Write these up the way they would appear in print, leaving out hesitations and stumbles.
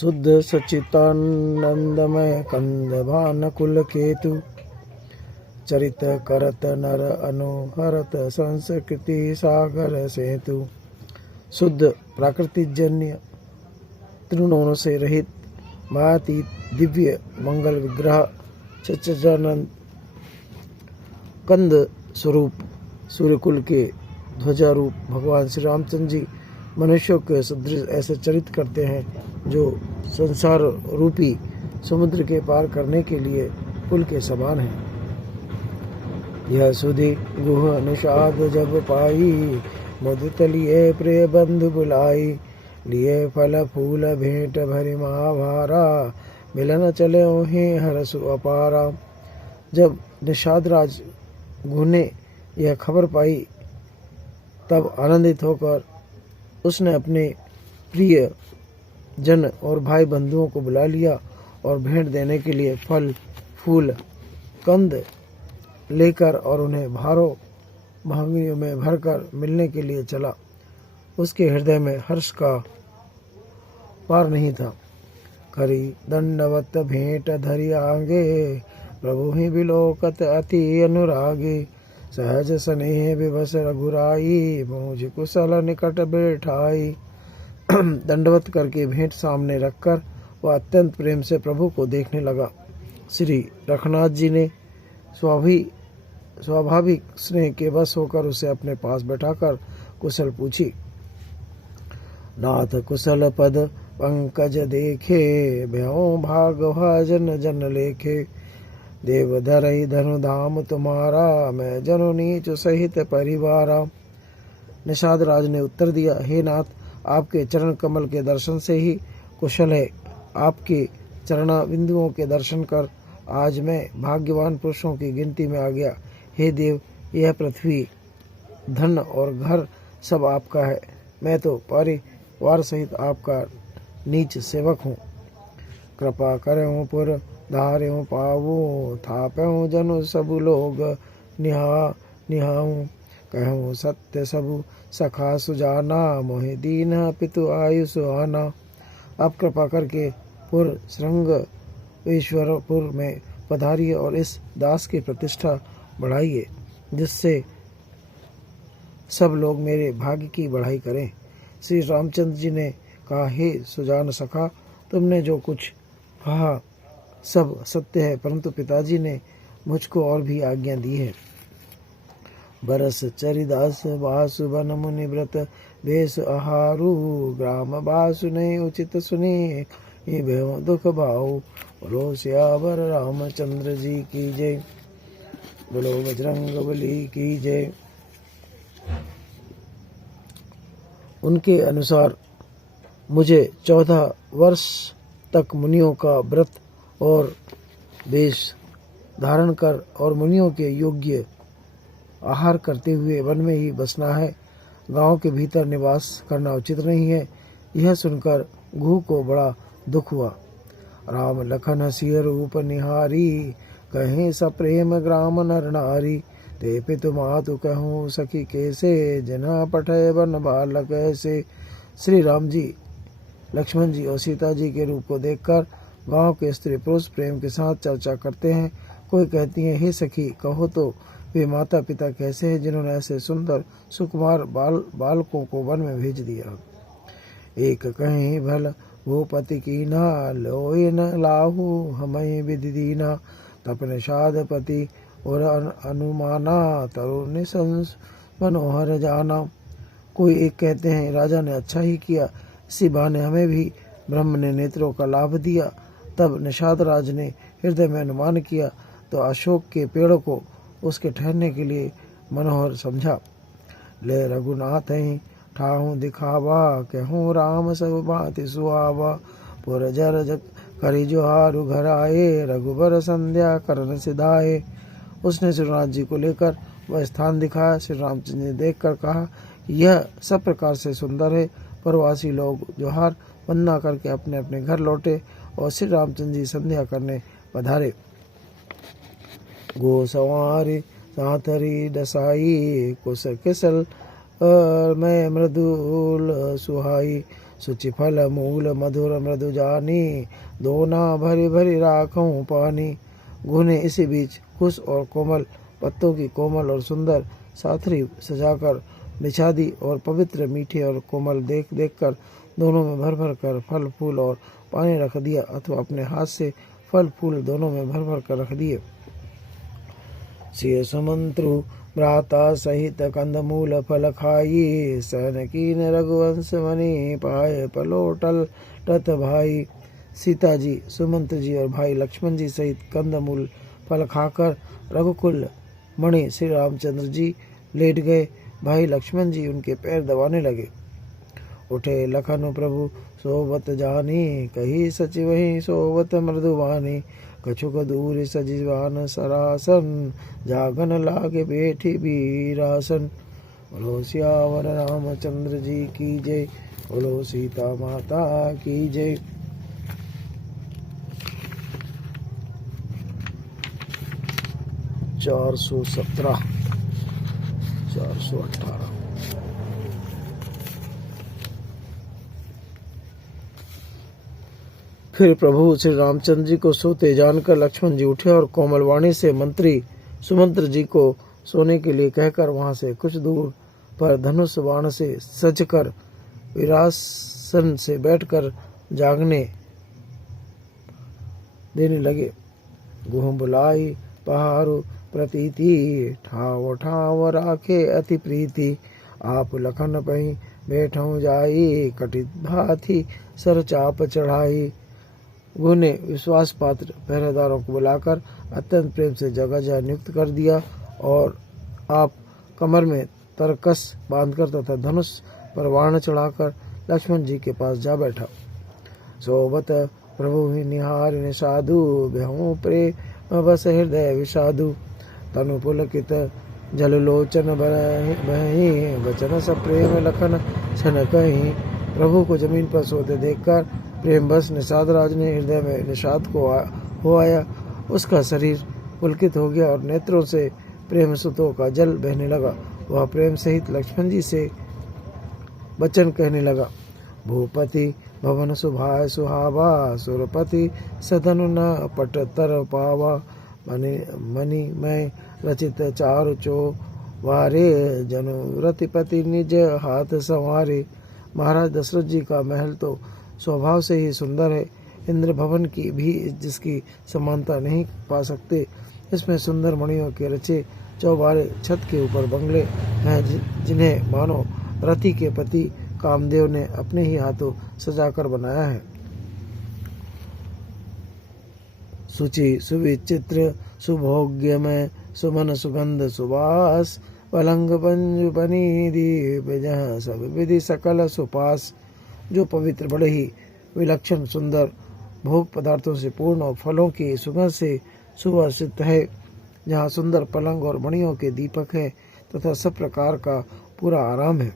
शुद्ध सच्चिदानंदमय कंद भान कुल केतु, चरित करत नर अनुहरत संस्कृति सागर सेतु। शुद्ध प्राकृतिकजन्य तृणों से रहित मायातीत दिव्य मंगल विग्रह सच्चिदानंद कंद स्वरूप सूर्यकुल के ध्वजा रूप भगवान श्री रामचंद्र जी मनुष्यों के सदृश ऐसे चरित करते हैं जो संसार रूपी समुद्र के पार करने के लिए पुल के समान है। यह सुधि गुह निषाद जब पाई, मुदित लिए प्रिय बंधु बुलाई, लिए फल फूल भेंट भरी महाभारा, मिलन चले ओहे हरसु अपारा। जब निषाद राज गुह ने यह खबर पाई तब आनंदित होकर उसने अपने प्रिय जन और भाई बंधुओं को बुला लिया और भेंट देने के लिए फल फूल कंद लेकर और उन्हें भारों भांगियों में भरकर मिलने के लिए चला। उसके हृदय में हर्ष का पार नहीं था। करी दंडवत भेंट धरि आगे, प्रभु ही बिलोकत अति अनुरागे, सहज स्नेह विवश रघुराई, मुझ कुशल निकट बैठाई। दंडवत करके भेंट सामने रखकर वह अत्यंत प्रेम से प्रभु को देखने लगा। श्री रघुनाथ जी ने स्वाभाविक स्नेह के वश होकर उसे अपने पास बैठाकर कुशल पूछी। नाथ कुशल पद पंकज देखे, भयों भाग भाजन जन लेखे, देव धरई धनु धाम तुम्हारा, मैं जनु नीच सहित परिवारा। निषाद राज ने उत्तर दिया, हे नाथ, आपके चरण कमल के दर्शन से ही कुशल है। आपके चरणा बिंदुओं के दर्शन कर आज मैं भाग्यवान पुरुषों की गिनती में आ गया। हे देव, यह पृथ्वी धन और घर सब आपका है। मैं तो परिवार सहित आपका नीच सेवक हूँ। कृपा करें पुर धारें पावो, थापें जनु सबु लोग निहाऊं, कहूँ सत्य सबु सखा सुजाना, मोहि दीन पितु आयु सुहाना। आप कृपा करके पुर श्रृंगेश्वरपुर में पधारिए और इस दास की प्रतिष्ठा बढ़ाइए, जिससे सब लोग मेरे भाग्य की बढ़ाई करें। श्री रामचंद्र जी ने कहा, हे सुजान सखा, तुमने जो कुछ कहा सब सत्य है, परंतु पिताजी ने मुझको और भी आज्ञा दी है। बरस चरिदास वासु वन मुनि व्रत वेश आहारू, ग्राम बासु ने उचित सुने, ये भयो दुख भाऊ। बोलो सियावर रामचंद्र जी की जय, बोलो बजरंग बली की जय। उनके अनुसार मुझे 14 वर्ष तक मुनियों का व्रत और वेश धारण कर और मुनियों के योग्य आहार करते हुए वन में ही बसना है। गांव के भीतर निवास करना उचित नहीं है। यह सुनकर गुह को बड़ा दुख हुआ। राम लखन सिय रूप निहारी, कहें सप्रेम ग्राम नर नारी, ते पितु मातु कहूँ सखी कैसे, जना पठय वन बालक ऐसे। श्री राम जी, लक्ष्मण जी और सीता जी के रूप को देखकर गांव के स्त्री पुरुष प्रेम के साथ चर्चा करते हैं। कोई कहती है, हे सखी, कहो तो वे माता पिता कैसे हैं जिन्होंने ऐसे सुंदर सुकुमार बालकों को वन में भेज दिया। एक कहें भल भूपति की ना, लोय न लाहू हमें विधि दीना, तपन शादपति और अनुमाना, तरुण निसंस मनोहर जाना। कोई एक कहते हैं, राजा ने अच्छा ही किया, इसी बहाने हमें भी ब्रह्म ने नेत्रों का लाभ दिया। तब निषाद राज ने हृदय में अनुमान किया तो अशोक के पेड़ को उसके ठहरने के लिए मनोहर समझा। ले रघुनाथ ही ठाहू दिखावा, कहूँ राम सब भांति सुहावा, पुर जर करी जोहारु घर आए, रघुबर संध्या करन सिधाए। उसने श्रीनाथ जी को लेकर वह स्थान दिखाया। श्री रामचंद्र ने देखकर कहा, यह सब प्रकार से सुंदर है। परवासी लोग जोहार वंदना करके अपने अपने घर लौटे और श्री रामचंद्र जी संध्या करने पधारे। गो सवारी साथरी दसाई, कुश किसल मैं मृदुल सुहाई, सुचि फल मूल मधुर मृदु जानी, दोना भरी भरी राखूं पानी। घुने इसी बीच खुश और कोमल पत्तों की कोमल और सुंदर साथरी सजाकर बिछा दी, और पवित्र मीठे और कोमल देख देख कर दोनों में भर भर कर फल फूल और पानी रख दिया, अथवा अपने हाथ से फल फूल दोनों में भर भर कर रख दिए। सिय सुमंत्रु भ्राता सहित कंदमूल फल खाई, सन कीन रघुवंश मणि पाए पलोटल टत भाई। सीता जी, सुमंत्र जी और भाई लक्ष्मण जी सहित कंदमूल फल खाकर रघुकुल मणि श्री रामचंद्र जी लेट गए। भाई लक्ष्मण जी उनके पैर दबाने लगे। उठे लखन प्रभु सोबत जानी, कही सचि वही सोबत मृदुवानी। कछुक दूर सजीवान सरासन, जागन लागे बैठी बीरासन। बोलो सियावर रामचंद्र जी की जय, बोलो सीता माता की जय। चार सौ 418। फिर प्रभु श्री रामचंद्र जी को सोते जानकर लक्ष्मण जी उठे और कोमल वाणी से मंत्री सुमंत्र जी को सोने के लिए कहकर वहां से कुछ दूर पर धनुष बाण से सजकर विरासन से बैठकर जागने देने लगे। गुह बुलाई पहारु प्रतीति, ठाव ठाव राखे अति प्रीति। आप लखन पही बैठऊ जाई, कटित भाथी सर चाप चढ़ाई। गुह ने विश्वास पात्र पहरेदारों को बुलाकर अत्यंत प्रेम से जगह जगह नियुक्त कर दिया, और आप कमर में तरकस बांधकर तथा धनुष पर बाण चढ़ाकर लक्ष्मण जी के पास जा बैठा। सोबत प्रभु ही निहार साधु, बेहू प्रेम बस हृदय विषादु। तनु पुलकित जल लोचन बहि, वचन सब प्रेम लखन छन कहीं। प्रभु को जमीन पर सोते देखकर प्रेम बस निषाद राज ने हृदय में निषाद को हो आया। उसका शरीर पुलकित हो गया और नेत्रों से प्रेम सुतों का जल बहने लगा। वह प्रेम सहित लक्ष्मण जी से वचन कहने लगा। भूपति भवन सुभाय सुहावा, सुरपति सदनु न पट तर पावा। मणि में रचित चारु चौबारे, जनु रतिपति निज हाथ संवारे। महाराज दशरथ जी का महल तो स्वभाव से ही सुंदर है, इंद्र भवन की भी जिसकी समानता नहीं पा सकते। इसमें सुंदर मणियों के रचे चौबारे छत के ऊपर बंगले हैं, जिन्हें मानो रति के पति कामदेव ने अपने ही हाथों सजाकर बनाया है। सुचि सुविचित्र सुभोग्य में सुमन सुगंध सुवास, पलंग पंज बनी दीप जहाँ सब विधि सकल सुपास। जो पवित्र बड़े ही विलक्षण सुंदर भोग पदार्थों से पूर्ण और फलों की सुगंध से सुवासित है, जहाँ सुंदर पलंग और मणियों के दीपक है तथा सब प्रकार का पूरा आराम है।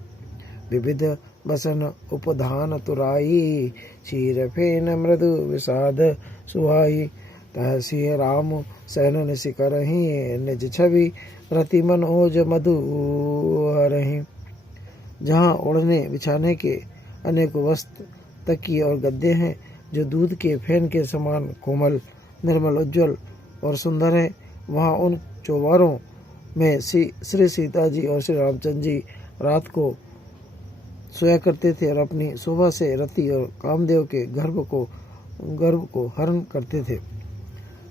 विविध बसन उपधान तुराई, क्षीर फेन मृदु विषाद सुहाई। तहसी राम सहन निशिकरही, निज छवि रति मनोज मधु हरही। जहाँ ओढ़ने बिछाने के अनेक वस्त्र तकिए और गद्दे हैं, जो दूध के फेन के समान कोमल निर्मल उज्ज्वल और सुंदर है, वहाँ उन चौबारों में श्री सीता जी और श्री रामचंद्र जी रात को सोया करते थे और अपनी शोभा से रति और कामदेव के गर्भ को हरण करते थे।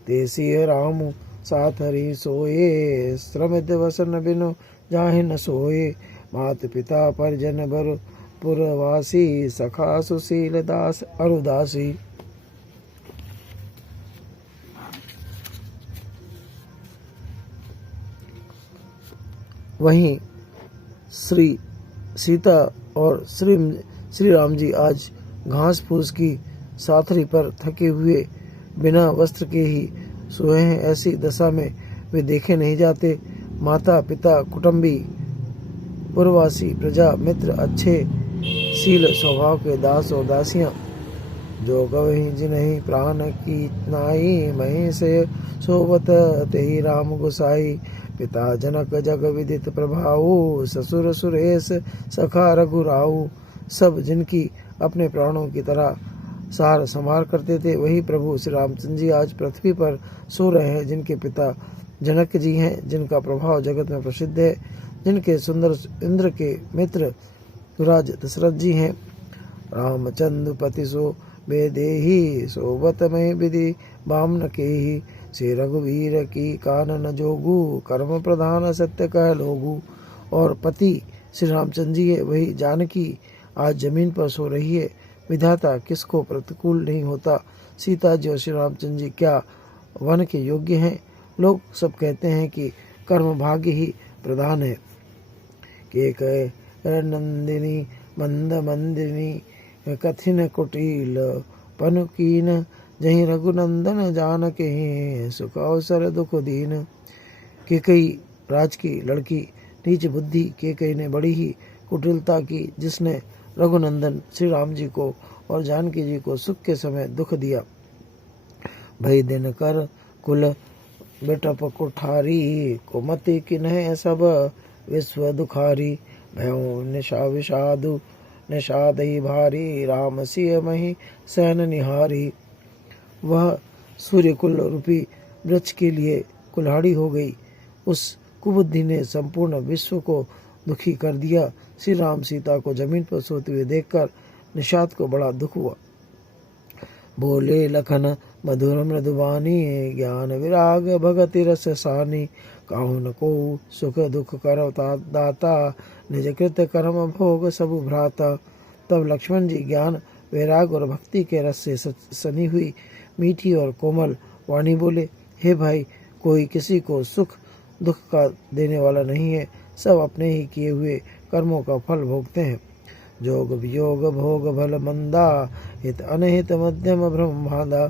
तेसी राम साथ हरि सोए, श्रमित वसन बिनु जाहि न सोए। मात पिता परिजन बर पुरवासी, सखा सुशील दास अरुदासी। वहीं श्री सीता और श्री राम जी आज घास फूस की साथरी पर थके हुए बिना वस्त्र के ही सोए हैं। ऐसी दशा में वे देखे नहीं जाते। माता पिता कुटुंबी पुरवासी प्रजा मित्र अच्छे शील स्वभाव के दास और दासियां, जो गवही जिन्हीं प्राण की नाई, मही से सोवत तेहि राम गुसाई। पिता जनक जग विदित प्रभाऊ, ससुर सुरेश सखा रघुराऊ। सब जिनकी अपने प्राणों की तरह सार संभार करते थे, वही प्रभु श्री रामचंद्र जी आज पृथ्वी पर सो रहे हैं। जिनके पिता जनक जी हैं, जिनका प्रभाव जगत में प्रसिद्ध है, जिनके सुंदर इंद्र के मित्र युवराज दशरथ जी हैं। रामचंद्र पति सो बेदेही, सोबत में विधि बामन के ही। श्री रघुवीर की कानन जोगू, कर्म प्रधान सत्य कह लोगू। और पति श्री रामचंद्र जी है, वही जानकी आज जमीन पर सो रही है। विधाता किसको प्रतिकूल नहीं होता। सीता जी और श्री रामचंद्र जी क्या वन के योग्य हैं। लोग सब कहते हैं कि कर्म भाग्य ही प्रधान है। के कह नंदिनी मंद मंदिनी, कथिन कुटिल पनुकीन। जहीं रघुनंदन जानके, सुख अवसर दुख दीन। के कई राज की लड़की नीच बुद्धि के कई ने बड़ी ही कुटिलता की, जिसने रघुनंदन श्री राम जी को और जानकी जी को सुख के समय दुख दिया। भई दिन कर कुल बेटप कुठारी, कुमति किन्ह सब विश्व दुखारी। भयों निशा विषादु निषादई भारी, राम सिय मही सैन निहारी। वह सूर्य कुल रूपी वृक्ष के लिए कुल्हाड़ी हो गई। उस कुबुद्धि ने संपूर्ण विश्व को दुखी कर दिया। श्री राम सीता को जमीन पर सोते हुए देखकर निषाद को बड़ा दुख हुआ। बोले लखन मधुर मृदुबानी, ज्ञान विराग भगति रस सानी। काहुन को सुख दुख करता दाता, निज कृत कर्म भोग सब भ्राता। तब लक्ष्मण जी ज्ञान वैराग और भक्ति के रस से सनी हुई मीठी और कोमल वाणी बोले, हे भाई, कोई किसी को सुख दुख का देने वाला नहीं है। सब अपने ही किए हुए कर्मों का फल भोगते हैं। जोग वियोग भोग भल मंदा, हित अनहित मध्यम भ्रम भांदा।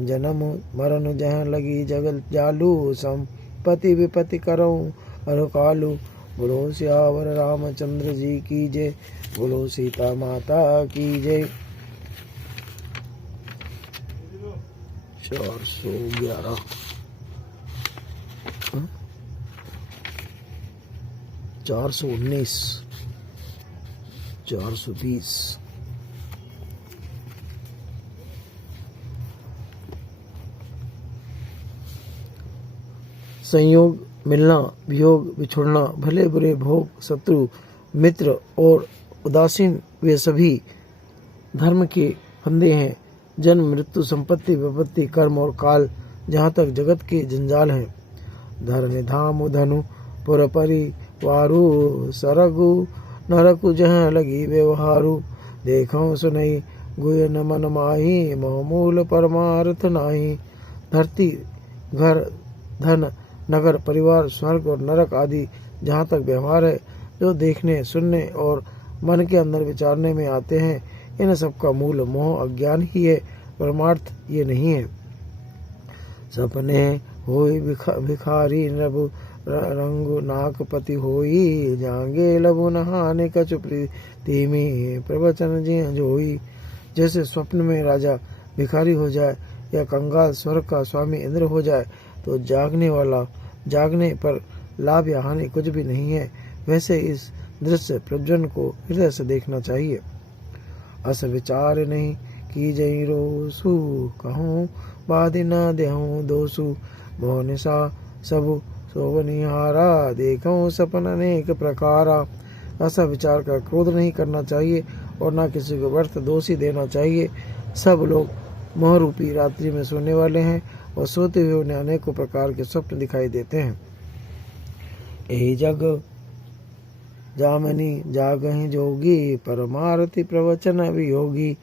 जन्म मरण जहाँ लगी जगल जालू, संपत्ति विपत्ति करऊं अरुकालू। बोलो सियावर रामचंद्र जी की जय, बोलो सीता माता की जय। 411 419 420। संयोग मिलना, वियोग बिछुड़ना, भले बुरे भोग, शत्रु मित्र और उदासीन, वे सभी धर्म के फंदे हैं। जन्म मृत्यु संपत्ति विपत्ति कर्म और काल, जहाँ तक जगत के जंजाल हैं। धर्म धाम धनु पुर परिवारु, सरगु नरकु जहाँ लगी व्यवहारु। देखो सुनई गुयन मन माही, मोहमूल परमार्थ नाही। धरती घर धन नगर परिवार स्वर्ग और नरक आदि जहाँ तक व्यवहार है, जो देखने सुनने और मन के अंदर विचारने में आते हैं, इन सब का मूल मोह अज्ञान ही है, परमार्थ ये नहीं है। सपने होई भिखारी नभु रंगु नाकपति होई, जांगे लबु नहाने कछु प्रीतिमी, प्रवचन जी जोई। जैसे स्वप्न में राजा भिखारी हो जाए या कंगाल स्वर्ग का स्वामी इंद्र हो जाए, तो जागने पर लाभ या हानि कुछ भी नहीं है, वैसे इस दृश्य प्रज्वलन को हृदय से देखना चाहिए। अस विचार नहीं की जई रोसु, कहूँ बाधि न देहूँ दोसु। मोह निशा सबु शोभनिहारा, देखूँ सपन अनेक प्रकारा। ऐसा विचार कर क्रोध नहीं करना चाहिए और न किसी को व्यर्थ दोषी देना चाहिए। सब लोग मोह रूपी रात्रि में सोने वाले हैं और सोते हुए उन्हें अनेकों प्रकार के स्वप्न दिखाई देते हैं। यही जग जामनी जागहि जोगी, परमारति प्रवचन वियोगी।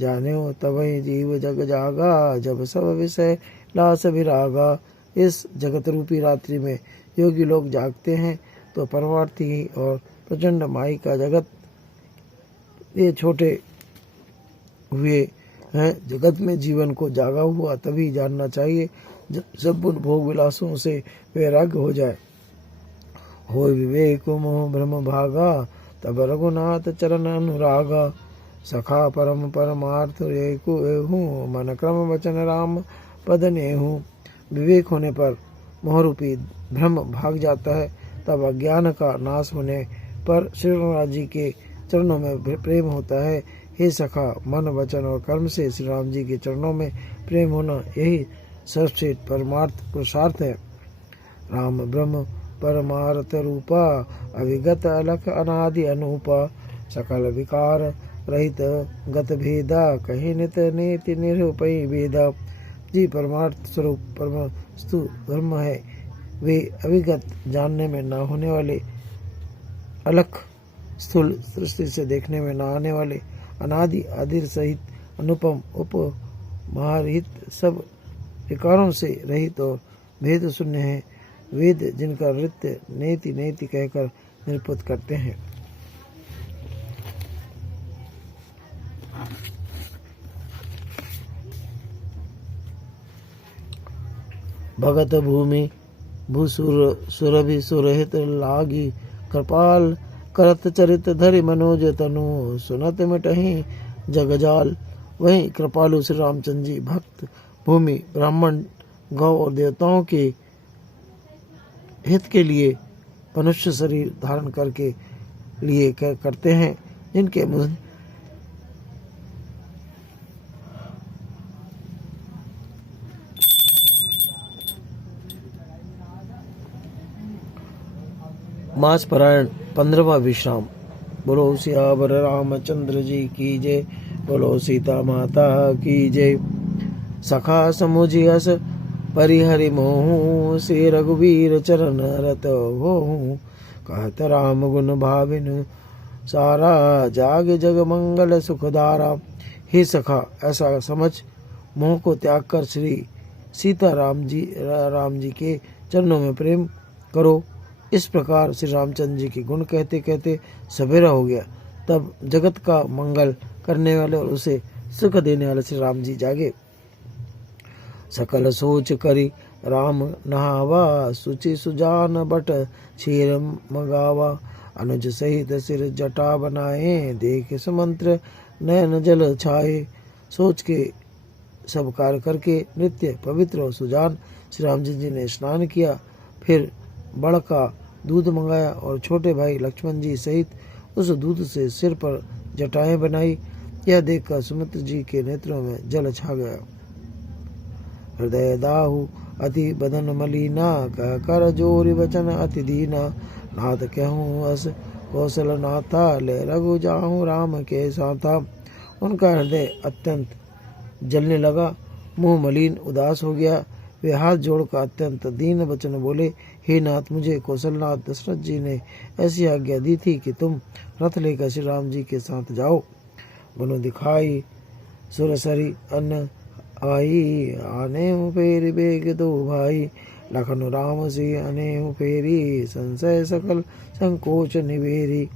जान्यो तवहि जीव जग जागा, जब सब विषय लास विरागा। इस जगत रूपी रात्रि में योगी लोग जागते हैं तो परमार्थी और प्रचंड माई का जगत ये छोटे हुए हैं। जगत में जीवन को जागा हुआ तभी जानना चाहिए जब सब उन भोग विलासों से वैराग्य हो जाए। हो विवेक मोह भ्रम भागा, तब रघुनाथ चरण अनुरागा। सखा परम परमार्थ रेकु एहूँ, मन क्रम वचन राम पद नेहूँ। विवेक होने पर मोहरूपी भ्रम भाग जाता है, तब अज्ञान का नाश होने पर श्री राम जी के चरणों में प्रेम होता है। हे सखा, मन वचन और कर्म से श्री राम जी के चरणों में प्रेम होना यही सर्वश्रेष्ठ परमार्थ पुरुषार्थ है। राम ब्रह्म परमार्थ रूपा, अविगत अलख अनादि अनूपा, सकल विकार रहित गत भेदा, कहीं नित नीति निरूपई वेदा। जी परमार्थ स्वरूप परमस्तु ब्रह्म है, वे अविगत जानने में न होने वाले, अलख स्थूल दृष्टि से देखने में न आने वाले, अनादि आदिर सहित अनुपम उपमारहित, सब विकारों से रहित और भेद शून्य है। वेद जिनका नृत्य नेति नेति कहकर निरूपित करते हैं। भगत भूमि भूसुर सुरभि सुरहित लागी, कृपाल करत चरित धरि मनोज तनु, सुनत मिटहि जगजाल। वहीं कृपालु श्री रामचंद्र जी भक्त भूमि ब्राह्मण गौ और देवताओं के हित के लिए मनुष्य शरीर धारण करके लिए करते हैं, जिनके मास पारायण 15वां विश्राम। बोलो सियावर रामचंद्र जी की जय, बोलो सीता माता की जय। सखा समुझि अस परिहरि मोहू, से रघुवीर चरण रत होहू। कहत राम गुण भाविन सारा, जाग जग मंगल सुखधारा। हे सखा, ऐसा समझ मोह को त्याग कर श्री सीता राम जी के चरणों में प्रेम करो। इस प्रकार श्री रामचंद्र जी के गुण कहते कहते सवेरा हो गया। तब जगत का मंगल करने वाले और उसे सुख देने वाले श्री राम जी जागे। सकल सोच करी राम नहावा, सुचि सुजान बट क्षीर मंगावा। अनुज सहित सिर जटा बनाए, देख सुमंत्र नयन जल छाए। सोच के सब कार्य करके नित्य पवित्र और सुजान श्री राम जी ने स्नान किया। फिर बड़ का दूध मंगाया और छोटे भाई लक्ष्मण जी सहित उस दूध से सिर पर जटाएं बनाई। यह देखकर सुमित्र जी के नेत्रों में जल छा गया। हृदय दाहु अति बदन मलिना, कह कर जोरी वचन अति दीना। नाथ कहूँ अस कौशल नाथा, ले रघु जाहूँ राम के साथा। उनका हृदय अत्यंत जलने लगा, मुंह मलिन उदास हो गया। वे हाथ जोड़कर अत्यंत दीन वचन बोले, हे नाथ, मुझे कौशलनाथ दशरथ जी ने ऐसी आज्ञा दी थी कि तुम रथ लेकर श्री राम जी के साथ जाओ। बनो दिखाई सुरसरी अन्न आई, आने हूँ फेरी बेग दो भाई। लखन राम से अने हूँ फेरी, संशय सकल संकोच निवेरी।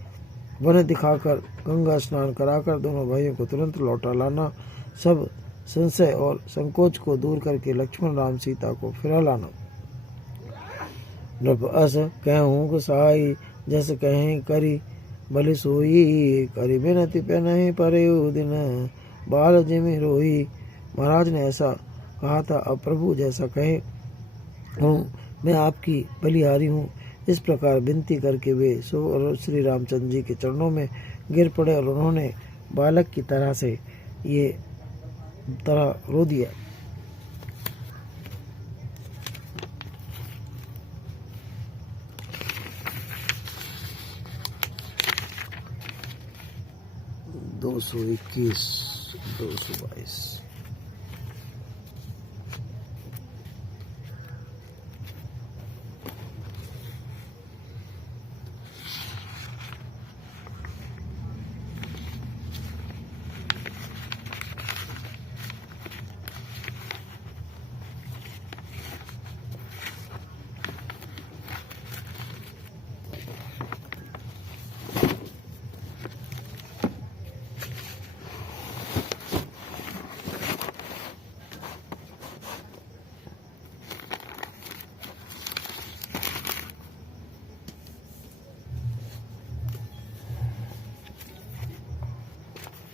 वन दिखाकर गंगा स्नान कराकर दोनों भाइयों को तुरंत लौटा लाना। सब संशय और संकोच को दूर करके लक्ष्मण राम सीता को फिरा लाना। नृप अस कहूँ गोसाई, जस कहें करी बलि सोई। करी बिनति पहनहि परे दिन, बाल जिमि रोई। महाराज ने ऐसा कहा था, अब प्रभु जैसा कहे हूँ, मैं आपकी बलिहारी हूँ। इस प्रकार विनती करके वे श्री रामचंद्र जी के चरणों में गिर पड़े और उन्होंने बालक की तरह रो दिया। दो सौ 222।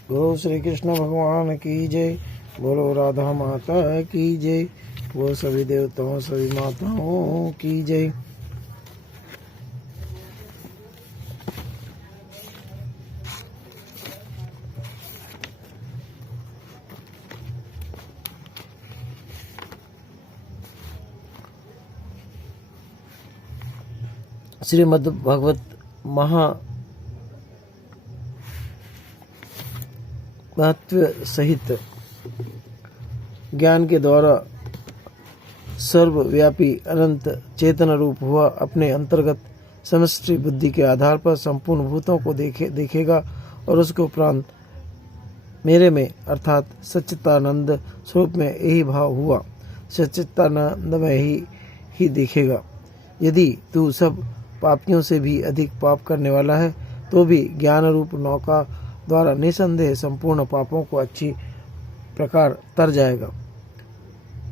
बोलो श्री कृष्ण भगवान की जय, बोलो राधा माता की जय, वो सभी देवताओं सभी माताओं की जय। श्रीमद् भगवत महत्व सहित ज्ञान के द्वारा सर्वव्यापी अनंत चेतन रूप हुआ अपने अंतर्गत समष्टि बुद्धि के आधार पर संपूर्ण भूतों को देखेगा और उसके उपरांत मेरे में अर्थात सच्चिदानंद स्वरूप में यही भाव हुआ सच्चिदानंद में ही देखेगा। यदि तू सब पापियों से भी अधिक पाप करने वाला है तो भी ज्ञान रूप नौका द्वारा निसंदेह संपूर्ण पापों को अच्छी प्रकार तर जाएगा।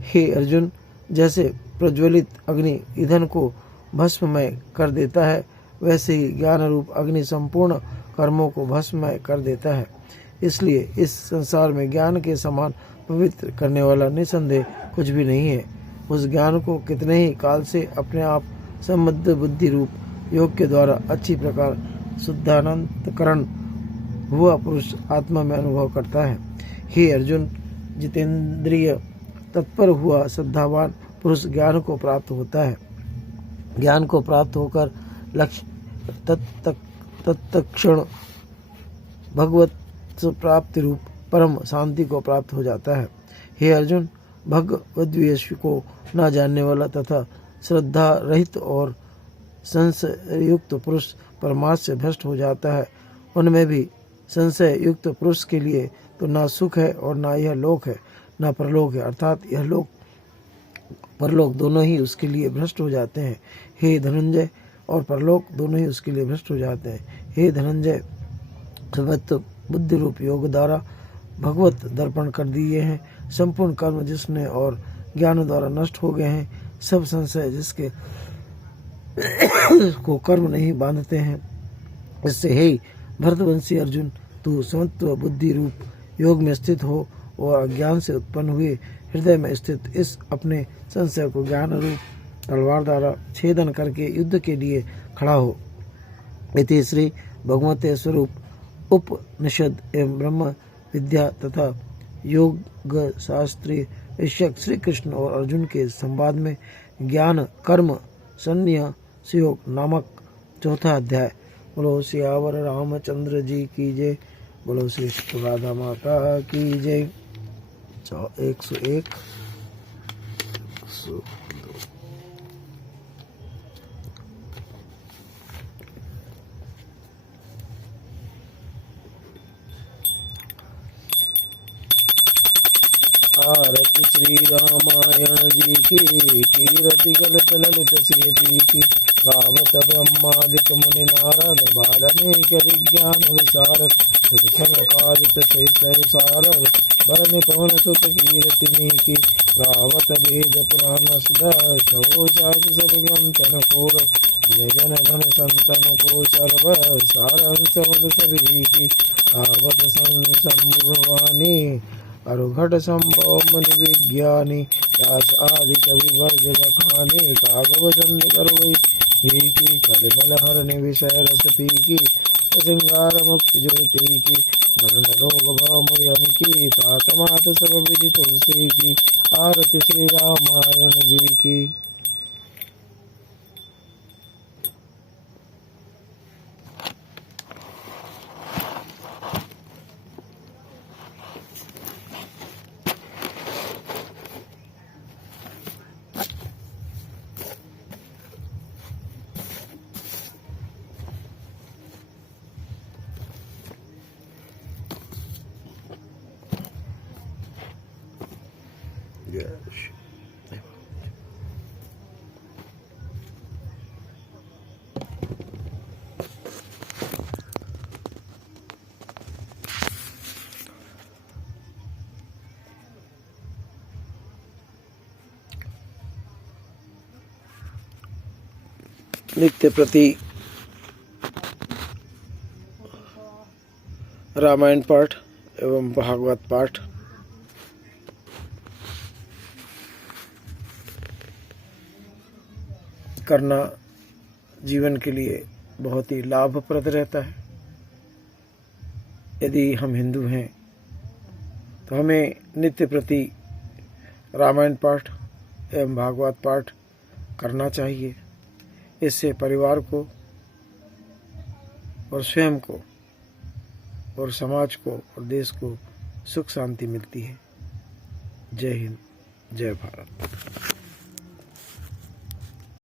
हे अर्जुन, जैसे प्रज्वलित अग्नि ईंधन को भस्ममय कर देता है वैसे ही ज्ञान रूप अग्नि संपूर्ण कर्मों को भस्ममय कर देता है। इसलिए इस संसार में ज्ञान के समान पवित्र करने वाला निसंदेह कुछ भी नहीं है। उस ज्ञान को कितने ही काल से अपने आप संबद्ध बुद्धि रूप योग के द्वारा अच्छी प्रकार शुद्धानंतकरण हुआ पुरुष आत्मा में अनुभव करता है। हे अर्जुन, जितेंद्रिय तत्पर हुआ श्रद्धावान पुरुष ज्ञान को प्राप्त होता है। ज्ञान को प्राप्त होकर लक्ष्य तत्क्षण भगवत प्राप्ति रूप परम शांति को प्राप्त हो जाता है। हे अर्जुन, भगवद्वेष को न जानने वाला तथा श्रद्धा रहित और संशय युक्त पुरुष परमार्थ से भ्रष्ट हो जाता है। उनमें भी संशय युक्त पुरुष के लिए तो ना सुख है और ना यह लोक है ना परलोक है, अर्थात यह लोक परलोक दोनों ही उसके लिए भ्रष्ट हो जाते हैं। हे धनंजय, और परलोक दोनों ही उसके लिए भ्रष्ट हो जाते हैं। हे धनंजय, सर्वत्र बुद्धि रूप योग द्वारा भगवत दर्पण कर दिए हैं। संपूर्ण कर्म जिसने और ज्ञान द्वारा नष्ट हो गए हैं। सब संशय जिसके को कर्म नहीं बांधते हैं। इससे हे भरतवंशी अर्जुन, तू समत्व बुद्धि रूप योग में स्थित हो और अज्ञान से उत्पन्न हुए हृदय में स्थित इस अपने संशय को ज्ञान रूप तलवार द्वारा छेदन करके युद्ध के लिए खड़ा हो। इति श्री भगवते स्वरूप उपनिषद एवं ब्रह्म विद्या तथा योग शास्त्री शिक्षक श्री कृष्ण और अर्जुन के संवाद में ज्ञान कर्म संन्यास योग नामक चौथा अध्याय। बोलो सियावर रामचंद्र जी की जय। बोलो श्री राधा माता की जय। 101 102। आरती श्री रामायण जी की कीरति गलत ललित सीति की गावत ब्रह्मादिक मुनि नारद बाल्मीकि विज्ञान विशारद सनकादिक सही सरसारद बरनि पवन सुत कीरतिनी की गावत वेद पुराण सुधा चौसाद सब ग्रंथन कोरस जन घन संतन को सर्व सारंस सभी की आवत संभवानी अरुघट संभव मन विज्ञानी व्यास आदि कवि वर्ग बखानी कागव चंद करुई की कलिमल हरनि विषय रस पीकी सिंगार मुक्ति ज्योति की वरण रोग भव मुर्यम की तात मात सब विधि तुलसी की आरती श्री रामायण जी की। नित्य प्रति रामायण पाठ एवं भागवत पाठ करना जीवन के लिए बहुत ही लाभप्रद रहता है। यदि हम हिंदू हैं तो हमें नित्य प्रति रामायण पाठ एवं भागवत पाठ करना चाहिए। इससे परिवार को और स्वयं को और समाज को और देश को सुख शांति मिलती है। जय हिंद, जय भारत।